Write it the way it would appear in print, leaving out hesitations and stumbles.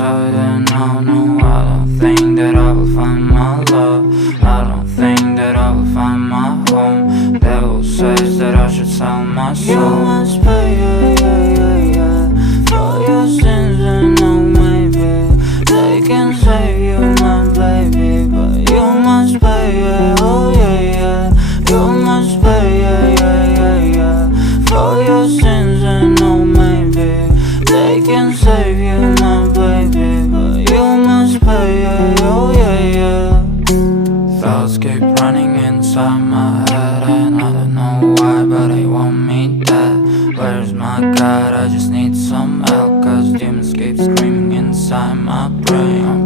inside and I know I don't think that I will find my love. I don't think that I will find my home. Devil says that I should sell my soul. You must pay, for your sins, and no, maybe they can save you, my baby, but you must pay, oh yeah. You must pay, for your sins, and no, maybe they can save you, my baby, but you must pay, oh yeah. Thoughts keep running inside my head, and I don't know why, but I want me dead. Where's my God? I just need some help, cause demons keep screaming inside my brain.